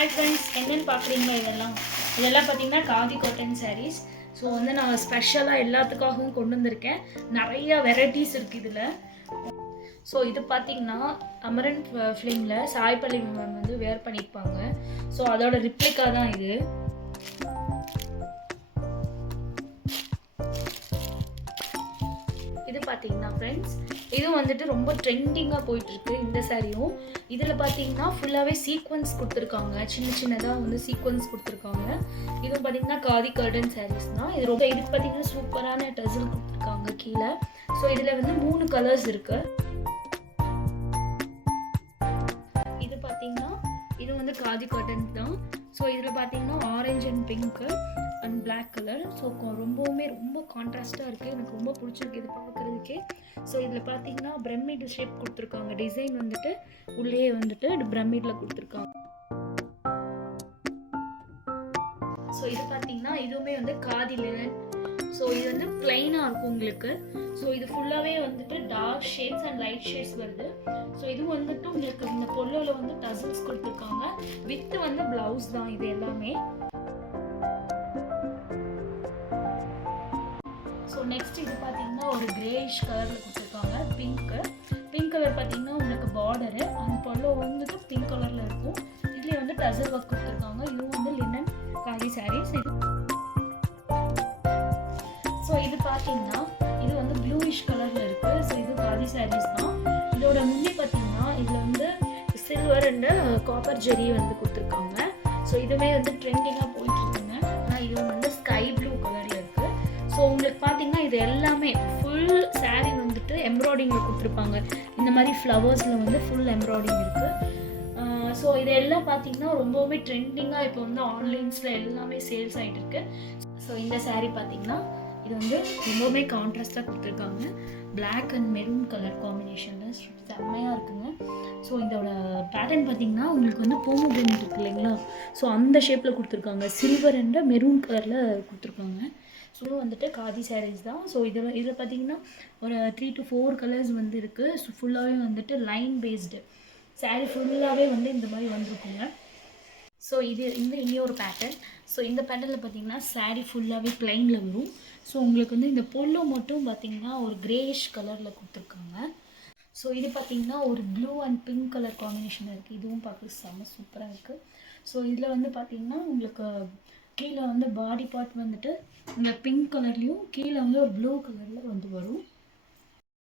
Hi friends, என்னென்னு பார்க்குறீங்களா? இதெல்லாம் பார்த்தீங்கன்னா காதி காட்டன் சாரீஸ். ஸோ வந்து நான் ஸ்பெஷலாக எல்லாத்துக்காகவும் கொண்டு வந்திருக்கேன். நிறையா வெரைட்டிஸ் இருக்குது இதில். ஸோ இது பார்த்தீங்கன்னா அமரன் ஃபிலிமில் சாய் பல்லவி மேம் வந்து வேர் பண்ணியிருப்பாங்க. ஸோ அதோட ரிப்ளிகா தான் இது. இது பார்த்தீங்கன்னா ஃப்ரெண்ட்ஸ், இது வந்துட்டு ரொம்ப ட்ரெண்டிங்காக போயிட்டுருக்கு இந்த சாரியும். இதில் பார்த்தீங்கன்னா ஃபுல்லாகவே சீக்வன்ஸ் கொடுத்துருக்காங்க, சின்ன சின்னதாக வந்து சீக்வன்ஸ் கொடுத்துருக்காங்க. இதுவும் பார்த்தீங்கன்னா காதி காட்டன் சாரீஸ் தான். இது பார்த்தீங்கன்னா சூப்பரான டசல் கொடுத்துருக்காங்க கீழே. ஸோ இதில் வந்து 3 கலர்ஸ் இருக்குது. இது பார்த்தீங்கன்னா இது வந்து காதி காட்டன் தான். ஸோ இதில் பார்த்தீங்கன்னா orange and pink and black colour. So ரொம்ப கான்ட்ராஸ்டாக இருக்குது. எனக்கு ரொம்ப பிடிச்சிருக்கு இது பார்க்குறதுக்கே. ஸோ இதில் பார்த்தீங்கன்னா பிரமிட் ஷேப் கொடுத்துருக்காங்க. டிசைன் வந்துட்டு உள்ளே வந்துட்டு பிரமிடில் கொடுத்துருக்காங்க. ஸோ இது பார்த்தீங்கன்னா இதுவுமே வந்து காதி லினன். ஸோ இது வந்து பிளைனாக இருக்கும் உங்களுக்கு. ஸோ இது ஃபுல்லாகவே வந்துட்டு dark shades and light shades வருது. ஸோ இது வந்துட்டு உங்களுக்கு இந்த பொல்லோவில் வந்து டசல்ஸ் கொடுத்துருக்காங்க. வித் வந்து ப்ளவுஸ் தான் இது எல்லாமே. ஸோ நெக்ஸ்ட் இது பார்த்தீங்கன்னா ஒரு கிரேயிஷ் கலரில் கொடுத்துருக்காங்க. பிங்க் கலர் பார்த்தீங்கன்னா உங்களுக்கு பார்டரு அந்த பொல்லோ வந்துட்டு பிங்க் கலரில் இருக்கும். இதுலேயே வந்து டசல் ஒர்க் கொடுத்துருக்காங்க. இதுவும் வந்து லினன் காதி சாரீஸ். ஸோ இது பார்த்தீங்கன்னா இது வந்து ப்ளூயிஷ் கலரில் இருக்குது. ஸோ இது காதி சாரீஸ் தான். இதோட முன்னே பார்த்தீங்கன்னா இதில் வந்து சில்வர் அண்ட் காப்பர் ஜெரி வந்து கொடுத்துருக்காங்க. ஸோ இதுவுமே வந்து ட்ரெண்டிங்காக போயிட்டு இருக்குங்க. ஆனால் இது வந்து ஸ்கை ப்ளூ கலரில் இருக்குது. ஸோ உங்களுக்கு பார்த்தீங்கன்னா இது எல்லாமே ஃபுல் சாரீ வந்துட்டு எம்ப்ராய்டிங்கில் கொடுத்துருப்பாங்க. இந்த மாதிரி ஃப்ளவர்ஸில் வந்து ஃபுல் எம்ப்ராய்டிங் இருக்குது. ஸோ இது எல்லாம் பார்த்தீங்கன்னா ரொம்பவுமே ட்ரெண்டிங்காக இப்போ வந்து ஆன்லைன்ஸில் எல்லாமே சேல்ஸ் ஆகிட்டு இருக்கு. ஸோ இந்த சாரீ பார்த்தீங்கன்னா இது வந்து ரொம்பவுமே கான்ட்ராஸ்டாக கொடுத்துருக்காங்க. பிளாக் அண்ட் மெரூன் கலர் காம்பினேஷனில் செம்மையாக இருக்குங்க. ஸோ இதோட பேட்டர்ன் பார்த்தீங்கன்னா உங்களுக்கு வந்து போமோகிரானேட் இருக்கு இல்லைங்களா? ஸோ அந்த ஷேப்பில் கொடுத்துருக்காங்க. சில்வர் அண்ட் மெரூன் கலரில் கொடுத்துருக்காங்க. ஸோ வந்துட்டு காதி சாரீஸ் தான். ஸோ இதில் பார்த்தீங்கன்னா ஒரு 3 to 4 கலர்ஸ் வந்து இருக்குது. ஸோ ஃபுல்லாகவே வந்துட்டு லைன் பேஸ்டு சாரீ ஃபுல்லாகவே வந்து இந்த மாதிரி வந்துருக்குங்க. ஸோ இது இன்னொரு பேட்டர்ன். ஸோ இந்த பேட்டர்னில் பார்த்தீங்கன்னா சாரீ ஃபுல்லாகவே பிளைனில் வரும். ஸோ உங்களுக்கு வந்து இந்த பொல்லோ மட்டும் பார்த்தீங்கன்னா ஒரு கிரேயிஷ் கலரில் கொடுத்துருக்காங்க. ஸோ இது பார்த்தீங்கன்னா ஒரு blue and pink colour combination இருக்குது. இதுவும் பார்க்க செம்ம சூப்பராக இருக்குது. ஸோ இதில் வந்து பார்த்தீங்கன்னா உங்களுக்கு கீழே வந்து பாடி பார்ட் வந்துட்டு இந்த பிங்க் கலர்லேயும் கீழே வந்து ஒரு ப்ளூ கலரில் வந்து வரும்.